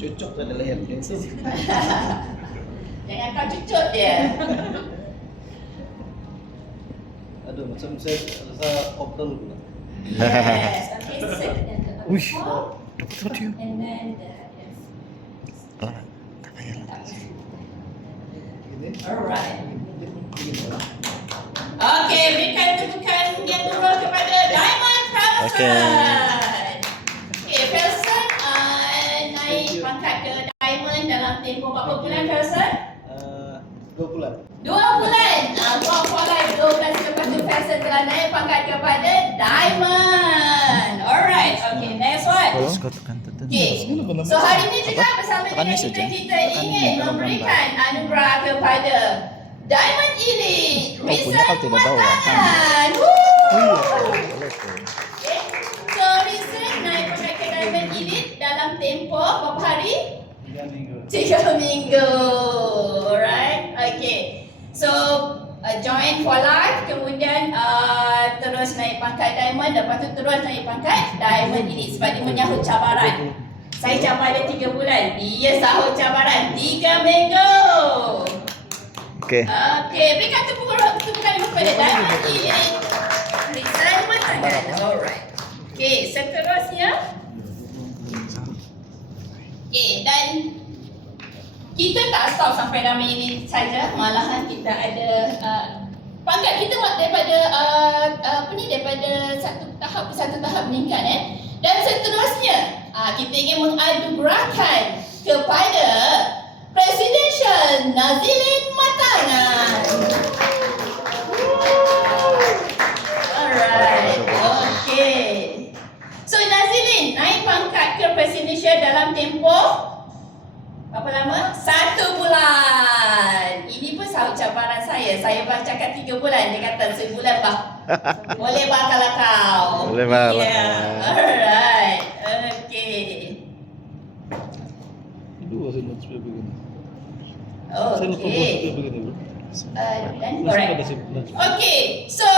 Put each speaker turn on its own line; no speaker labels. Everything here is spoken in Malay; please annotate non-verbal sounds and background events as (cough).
Cocok pada leher dia.
Jangan kau cucut dia.
Aduh, macam saya rasa optal pula.
Yes. Okay, sit in the
Uish.
And then the, yes.
Ah, tak payah lah.
Ini.
Alright.
Ini lah.
Okay, berikan tepukan yang turun kepada Diamond
Okay.
Felson uh, naik pangkat ke Diamond dalam tempoh berapa bulan Felson?
Uh, dua bulan.
Dua bulan. Uh, Walk for Life 12 lepas tu Felson telah naik pangkat kepada Diamond. Alright, okay, next one.
Tekan.
Okay, so hari ini juga bersama dengan
ni
kita, kita ingin memberikan anugerah kepada Diamond Elite
Kau punya
Rizal
kau tidak tahu?
Watan.
Oh,
Woo Rizal naik pangkat ke Diamond Elite dalam tempoh berapa hari?
Tiga (laughs) minggu.
Alright, okay. So uh, join for life, kemudian uh, terus naik pangkat diamond, lepas tu terus naik pangkat diamond ini sebab dia menyahut cabaran. Saya cabar dia tiga bulan, dia sahut cabaran tiga minggu.
Okay.
Okay, berikan tepuk tepukan dulu kepada diamond ini. Retirement tangan. Alright. Okay, seterusnya. Okay, dan kita tak stop sampai dalam ini saja. Malahan kita ada uh, pangkat kita daripada uh, uh, apa ni daripada satu tahap ke satu tahap meningkat eh. Dan seterusnya uh, kita ingin menganugerahkan kepada Presidential Nazilin Alright, okay. So Nazilin naik pangkat ke Presidential dalam tempoh lama? Satu bulan. Ini pun sahut cabaran saya. Saya baru cakap tiga bulan. Dia kata sebulan bah. (laughs) Boleh bah kalau kau.
Boleh bah,
Ya.
bah.
Alright. Okay.
Dua saya nak supaya begini. Saya lupa buat supaya
Okay.
begini. bro.
Uh,
Masih
correct.
saya nak.
Okay. So